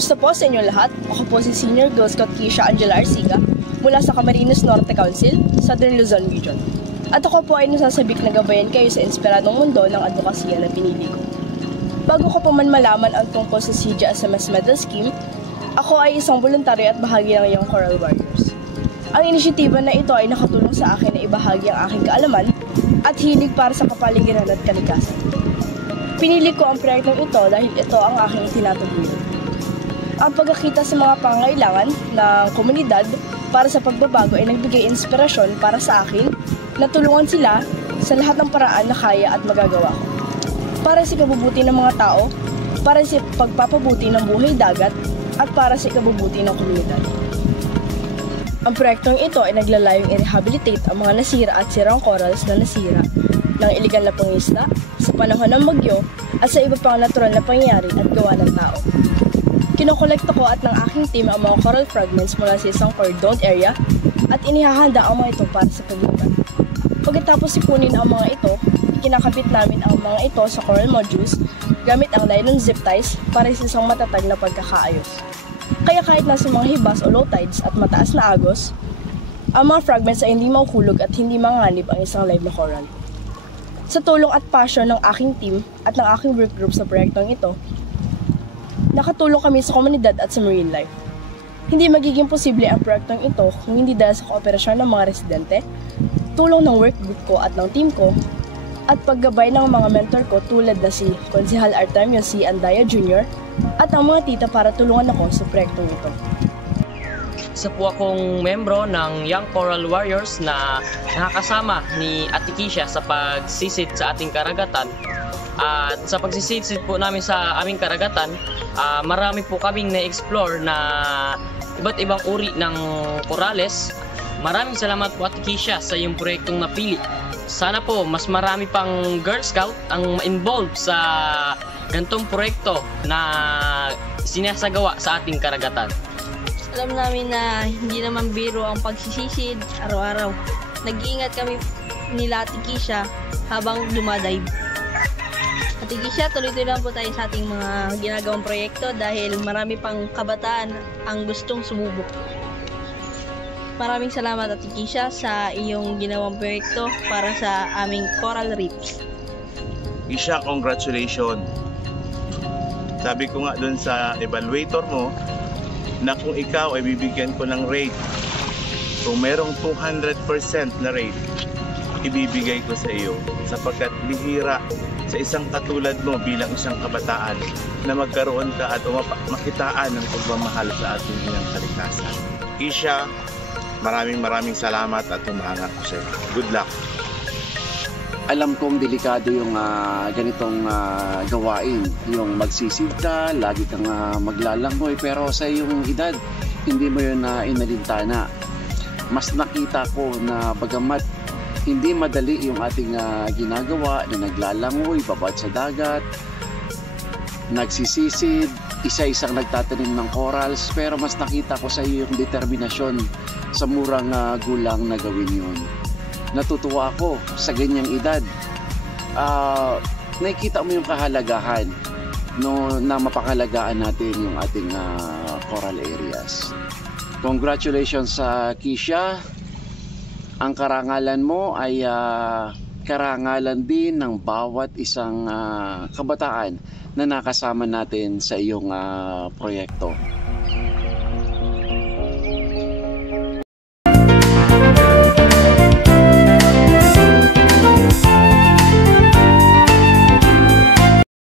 Gusto po sa inyo lahat, ako po si Senior Girl Scout Keisha Angela Arsiga mula sa Camarines Norte Council, Southern Luzon Region. At ako po ay nasasabik na gabayan kayo sa inspiradong mundo ng advokasya na pinili ko. Bago ko pa man malaman ang tungkol sa CIDIA SMS Medal Scheme, ako ay isang voluntaryo at bahagi ng Young Coral Warriors. Ang inisyatiba na ito ay nakatulong sa akin na ibahagi ang aking kaalaman at hilig para sa kapaligiran at kalikasan. Pinili ko ang proyektong ito dahil ito ang aking tinataguyod. Ang pagkakita sa mga pangangailangan ng komunidad para sa pagbabago ay nagbigay inspirasyon para sa akin na tulungan sila sa lahat ng paraan na kaya at magagawa ko. Para sa ikabubuti ng mga tao, para sa pagpapabuti ng buhay dagat, at para sa ikabubuti ng komunidad. Ang proyektong ito ay naglalayong i-rehabilitate ang mga nasira at sirang corals na nasira ng iligal na pangisda sa panahon ng bagyo at sa iba pang natural na pangyayari at gawa ng tao. Kinokolekta ko at ng aking team ang mga coral fragments mula sa isang cordoned area at inihahanda ang mga ito para sa paglipat. Pagkatapos ipunin ang mga ito, kinakabit namin ang mga ito sa coral modules gamit ang nylon zip ties para sa isang matatag na pagkakaayos. Kaya kahit nasa mga hibas o low tides at mataas na agos, ang mga fragments ay hindi mahuhulog at hindi manganib ang isang live na coral. Sa tulong at passion ng aking team at ng aking work group sa proyektong ito, nakatulong kami sa komunidad at sa marine life. Hindi magiging posible ang proyektong ito kung hindi dahil sa kooperasyon ng mga residente, tulong ng work group ko at ng team ko, at paggabay ng mga mentor ko tulad na si Konsehal Artemio C. Andaya Jr. at ang mga tita para tulungan ako sa proyektong ito. Isa po akong membro ng Young Coral Warriors na nakakasama ni Ate Keisha sa pagsisid sa ating karagatan. At sa pagsisid po namin sa aming karagatan, marami po kaming na-explore na iba't ibang uri ng corales. Maraming salamat po Ate Keisha sa iyong proyektong napili. Sana po mas marami pang Girl Scout ang involved sa gantong proyekto na sinasagawa sa ating karagatan. Alam namin na hindi naman biro ang pagsisisid araw-araw. Nag-iingat kami nila Ate Keisha habang dumadive. Ate Keisha, tuloy-tuloy lang po tayo sa ating mga ginagawang proyekto dahil marami pang kabataan ang gustong sumubok. Maraming salamat Ate Keisha sa iyong ginawang proyekto para sa aming coral reefs. Keisha, congratulations. Sabi ko nga dun sa evaluator mo na kung ikaw ay bibigyan ko ng rate, kung merong 200% na rate, ibibigay ko sa iyo sapagkat bihira sa isang katulad mo bilang isang kabataan na magkaroon ka at makitaan ng pagmamahal sa ating inang kalikasan. Keisha, maraming salamat at humanga ko sa iyo. Good luck. Alam kong delikado yung ganitong gawain. Yung magsisid ka, lagi kang maglalangoy. Pero sa iyong edad, hindi mo yun inalintana. Mas nakita ko na bagamat hindi madali yung ating ginagawa na naglalangoy, babad sa dagat, nagsisisid, isa-isang nagtatanim ng corals, pero mas nakita ko sa iyo yung determinasyon sa murang gulang na gawin yun. Natutuwa ako sa ganyang edad. Nakikita mo yung kahalagahan na mapakalagaan natin yung ating coral areas. Congratulations sa Keisha. Ang karangalan mo ay karangalan din ng bawat isang kabataan na nakasama natin sa iyong proyekto.